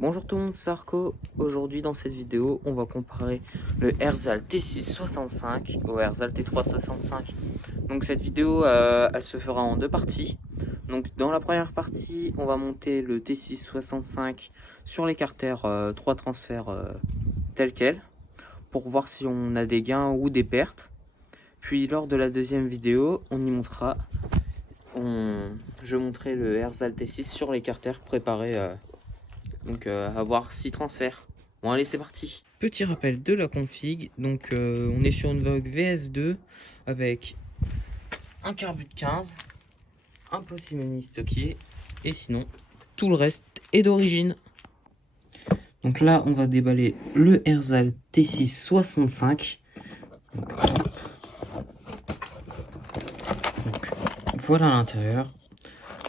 Bonjour tout le monde, c'est Arco. Aujourd'hui dans cette vidéo, on va comparer le Herzal T665 au Herzal T365. Donc cette vidéo, elle se fera en deux parties. Donc dans la première partie, on va monter le T665 sur l'écarteur 3 transferts tel quel, pour voir si on a des gains ou des pertes. Puis lors de la deuxième vidéo, on y montrera, je montrerai le Herzal T6 sur l'écarteur préparé. Donc avoir 6 transferts. Bon allez c'est parti. Petit rappel de la config. Donc on est sur une Vogue VS2 avec un carbu de 15, un Possimony stocké et sinon tout le reste est d'origine. Donc là on va déballer le Herzal T665. Donc, voilà l'intérieur.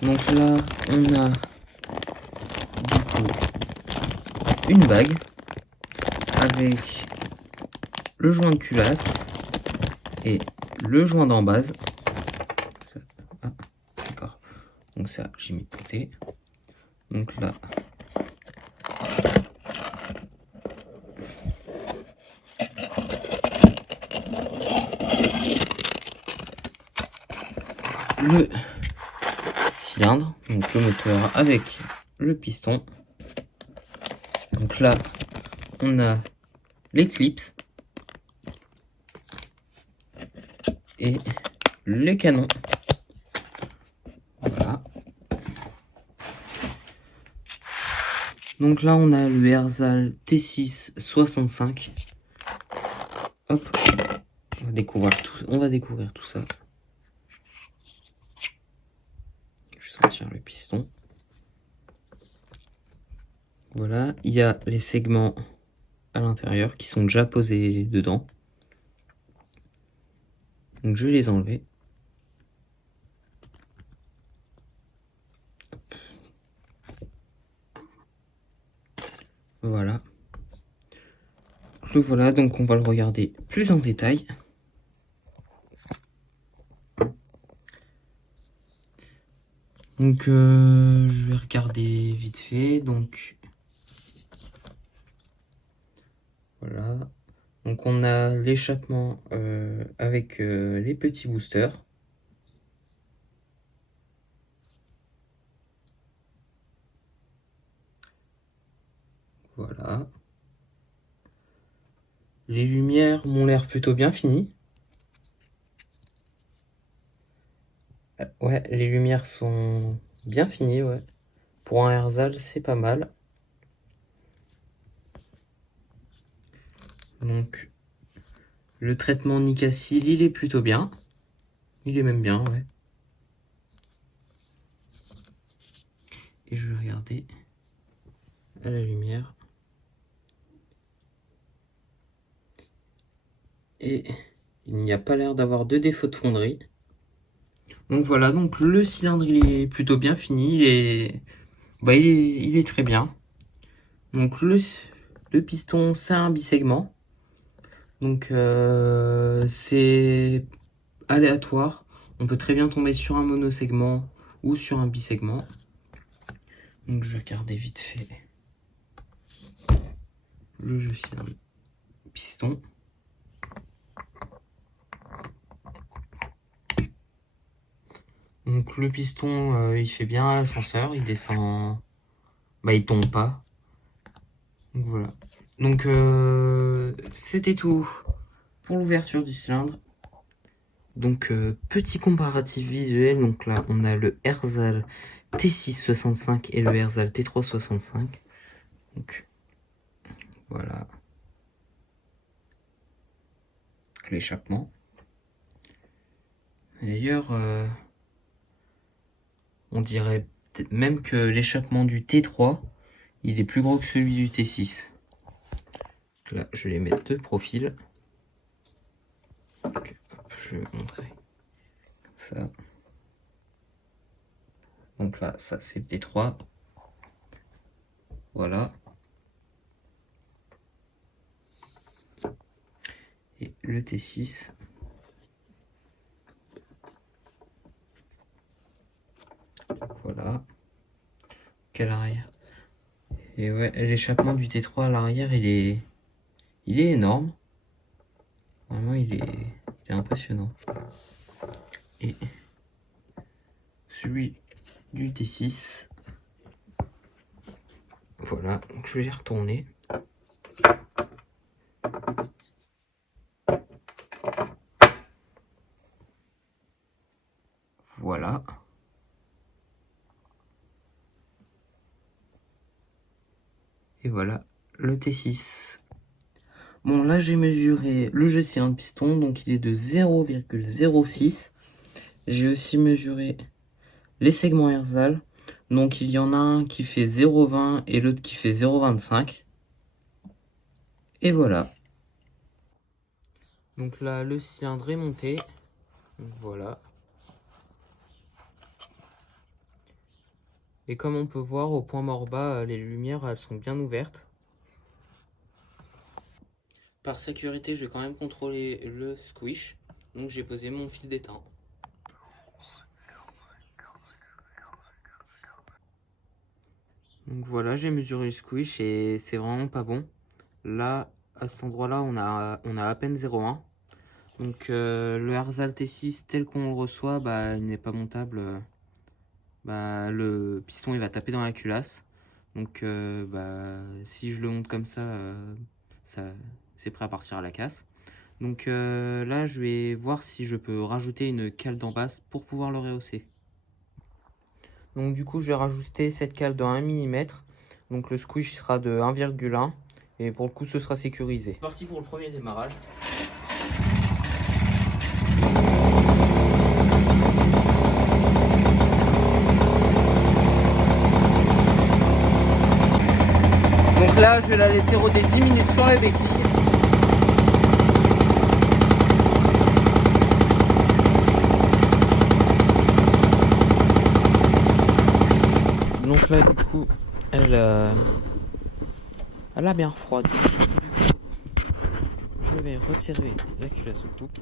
Donc là on a du coup une bague avec le joint de culasse et le joint d'embase. Ah, d'accord. Donc ça, j'ai mis de côté. Donc là, le cylindre, donc le moteur avec le piston. Donc là, on a l'éclipse et le canon. Voilà. Donc là, on a le Herzal T665. Hop, on va découvrir tout ça. Je vais sortir le piston. Voilà, il y a les segments à l'intérieur qui sont déjà posés dedans. Donc je vais les enlever. Voilà. Le voilà, donc on va le regarder plus en détail. Donc je vais regarder vite fait. Donc voilà. Donc on a l'échappement avec les petits boosters. Voilà. Les lumières m'ont l'air plutôt bien finies. Ouais, les lumières sont bien finies, ouais. Pour un Herzal, c'est pas mal. Donc, le traitement Nicasil, il est plutôt bien. Il est même bien, ouais. Et je vais regarder à la lumière. Et il n'y a pas l'air d'avoir de défaut de fonderie. Donc voilà, donc le cylindre il est plutôt bien fini, il est très bien. Donc le piston c'est un bisegment. Donc c'est aléatoire. On peut très bien tomber sur un monosegment ou sur un bisegment. Donc je vais regarder vite fait le jeu cylindre piston. Donc le piston il fait bien à l'ascenseur, il descend, il tombe pas. Donc voilà. Donc c'était tout pour l'ouverture du cylindre. Donc petit comparatif visuel, donc là on a le Herzal T665 et le Herzal T365. Donc voilà l'échappement. D'ailleurs on dirait même que l'échappement du T3 il est plus gros que celui du T6. Là je vais les mettre de profil. Donc, je vais montrer comme ça. Donc là ça c'est le T3. Voilà. Et le T6. Voilà. Quel arrière. Et ouais, l'échappement du T3 à l'arrière, il est énorme. Vraiment, il est impressionnant. Et celui du T6, voilà, donc je vais les retourner. Voilà. Et voilà le T6. Bon, là j'ai mesuré le jeu cylindre piston, donc il est de 0,06. J'ai aussi mesuré les segments Herzal. Donc il y en a un qui fait 0,20 et l'autre qui fait 0,25. Et voilà. Donc là, le cylindre est monté. Donc voilà. Et comme on peut voir au point mort bas, les lumières elles sont bien ouvertes. Par sécurité, je vais quand même contrôler le squish. Donc j'ai posé mon fil d'étain. Donc voilà, j'ai mesuré le squish et c'est vraiment pas bon. Là, à cet endroit-là, on a à peine 0,1. Donc le Herzal T6 tel qu'on le reçoit, bah, il n'est pas montable. Bah, le piston il va taper dans la culasse. Donc bah, si je le monte comme ça c'est prêt à partir à la casse. Donc là, je vais voir si je peux rajouter une cale d'en basse pour pouvoir le rehausser. Donc du coup, je vais rajouter cette cale de 1 mm. Donc le squish sera de 1,1. Et pour le coup, ce sera sécurisé. C'est parti pour le premier démarrage. Donc là, je vais la laisser rôder 10 minutes sur la béquille. Donc là, du coup, elle a bien refroidi. Je vais resserrer la culasse au couple.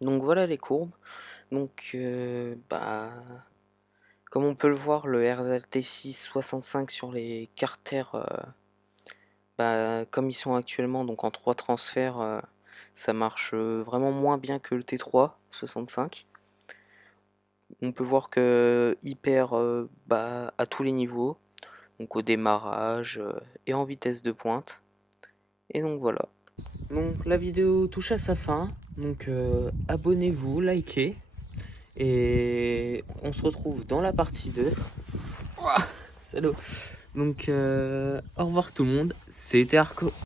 Donc voilà les courbes. Donc bah comme on peut le voir, le Herzal T6 65 sur les carters, bah, comme ils sont actuellement, donc en 3 transferts, ça marche vraiment moins bien que le T3 65. On peut voir que il perd bah, à tous les niveaux. donc au démarrage et en vitesse de pointe. Et donc voilà. Donc la vidéo touche à sa fin. Donc abonnez-vous, likez. Et on se retrouve dans la partie 2. Ouah, salaud. Donc au revoir tout le monde. C'était Arco.